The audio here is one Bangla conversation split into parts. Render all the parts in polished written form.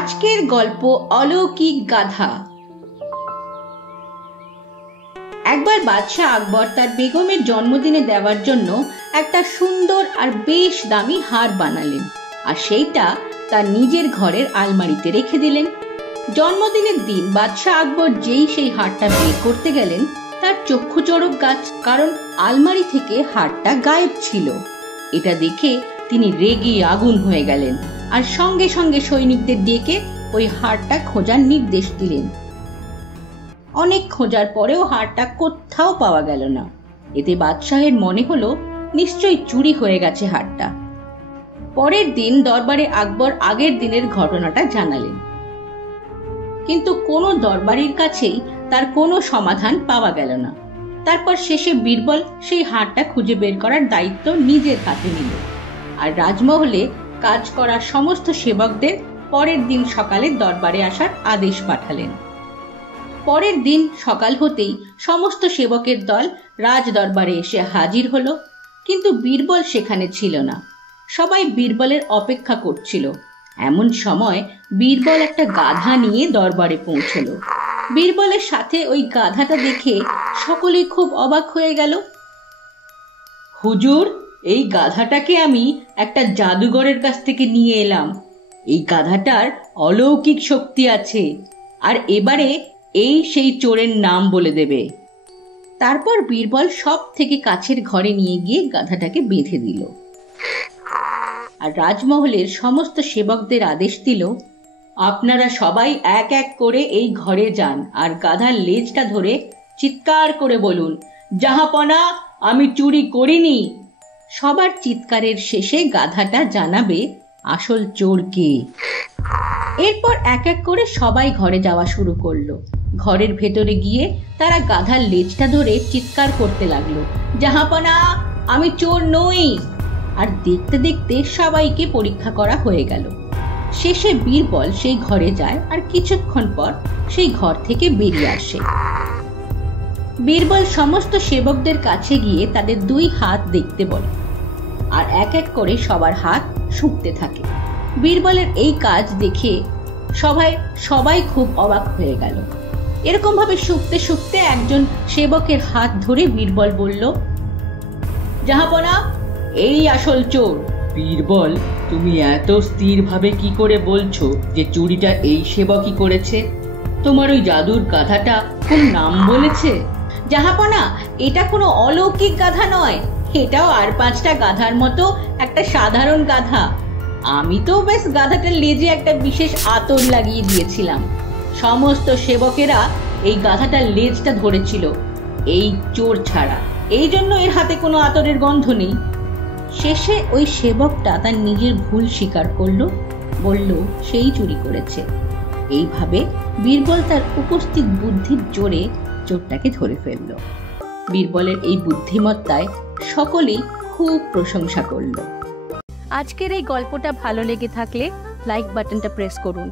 আজকের গল্প অলৌকিক গাধা। একবার বাদশাহ আকবর তার বেগমের জন্মদিনে দেওয়ার জন্য একটা সুন্দর আর বেশ দামি হার বানালেন, আর সেইটা তার নিজের ঘরের আলমারিতে রেখে দিলেন। জন্মদিনের দিন বাদশাহ আকবর যেই সেই হারটা বের করতে গেলেন, তার চক্ষু চড়ক গাছ, কারণ আলমারি থেকে হারটা গায়েব ছিল। এটা দেখে তিনি রেগে আগুন হয়ে গেলেন আর সঙ্গে সঙ্গে সৈনিকদের ডেকে ওই হারটা খোঁজার নির্দেশ দিলেন। অনেক খোঁজার পরেও হারটা কোথাও পাওয়া গেল না। এতে বাদশাহের মনে হলো নিশ্চয়ই চুরি হয়ে গেছে হারটা। পরের দিন দরবারে আকবর আগের দিনের ঘটনাটা জানালেন, কিন্তু কোনো দরবারির কাছেই তার কোনো সমাধান পাওয়া গেল না। তারপর শেষে বীরবল সেই হারটা খুঁজে বের করার দায়িত্ব নিজের হাতে নিল, আর রাজমহলে কাজ করা সমস্ত সেবকদের পরের দিন সকালে দরবারে আসার আদেশ পাঠালেন। পরের দিন সকাল হতেই সমস্ত সেবকের দল রাজ দরবারে এসে হাজির হলো, কিন্তু বীরবল সেখানে ছিল না। সবাই বীরবলের অপেক্ষা করছিল। এমন সময় বীরবল একটা গাধা নিয়ে দরবারে পৌঁছলো। বীরবলের সাথে ওই গাধাটা দেখে সকলে খুব অবাক হয়ে গেল। হুজুর, এই গাধাটাকে আমি একটা জাদুঘরের কাছ থেকে নিয়ে এলাম। এই গাধাটার অলৌকিক শক্তি আছে, আর এবারে এই সেই চোরের নাম বলে দেবে। তারপর বীরবল সব থেকে কাছের ঘরে নিয়ে গিয়ে গাধাটাকে বেঁধে দিল, আর রাজমহলের সমস্ত সেবকদের আদেশ দিল, আপনারা সবাই এক এক করে এই ঘরে যান আর গাধার লেজটা ধরে চিৎকার করে বলুন, জাহাপনা, আমি চুরি করিনি। সবার চিৎকারের শেষে গাধাটা জানাবে আসল চোর কে। এরপর এক এক করে সবাই ঘরে যাওয়া শুরু করলো। ঘরের ভেতরে গিয়ে তারা গাধার লেজটা ধরে চিৎকার করতে লাগলো, জাহাপনা, আমি চোর নই। আর দেখতে দেখতে সবাইকে পরীক্ষা করা হয়ে গেল। শেষে বীরবল সেই ঘরে যায়, আর কিছুক্ষণ পর সেই ঘর থেকে বেরিয়ে আসে। বীরবল সমস্ত সেবকদের কাছে গিয়ে তাদের দুই হাত দেখতে বলে, আর এক এক করে সবার হাত শুকতে থাকে। বীরবলের এই কাজ দেখে সবাই খুব অবাক হয়ে গেল। এরকম ভাবে শুকতে শুকতে একজন সেবকের হাত ধরে বীরবল বলল, জাহাপনা, এই আসল চোর। বীরবল, তুমি এত স্থির ভাবে কি করে বলছো যে চুরিটা এই সেবকই করেছে? তোমার ওই জাদুর গাধাটা কোন নাম বলেছে? জাহাপনা, এটা কোনো অলৌকিক গাধা নয়, এটাও আর 5টা গাধার মতো একটা সাধারণ গাধা। আমি তো বেশ গাধাটার লেজে একটা বিশেষ আতর লাগিয়ে দিয়েছিলাম। সমস্ত সেবকেরা এই গাধাটার লেজটা ধরেছিল এই চোর ছাড়া, এই জন্য এর হাতে কোনো আতরের গন্ধ নেই। শেষে ওই সেবকটা তার নিজের ভুল স্বীকার করলো, বলল সেই চুরি করেছে। এইভাবে বীরবল তার উপস্থিত বুদ্ধির জোরে চোরটাকে ধরে ফেলল। বীরবলের এই বুদ্ধিমত্তায় সকলেই খুব প্রশংসা করল। আজকের এই গল্পটা ভালো লেগে থাকলে লাইক বাটনটা প্রেস করুন,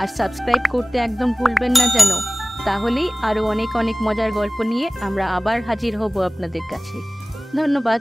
আর সাবস্ক্রাইব করতে একদম ভুলবেন না যেন। তাহলেই আরো অনেক অনেক মজার গল্প নিয়ে আমরা আবার হাজির হব আপনাদের কাছে। ধন্যবাদ।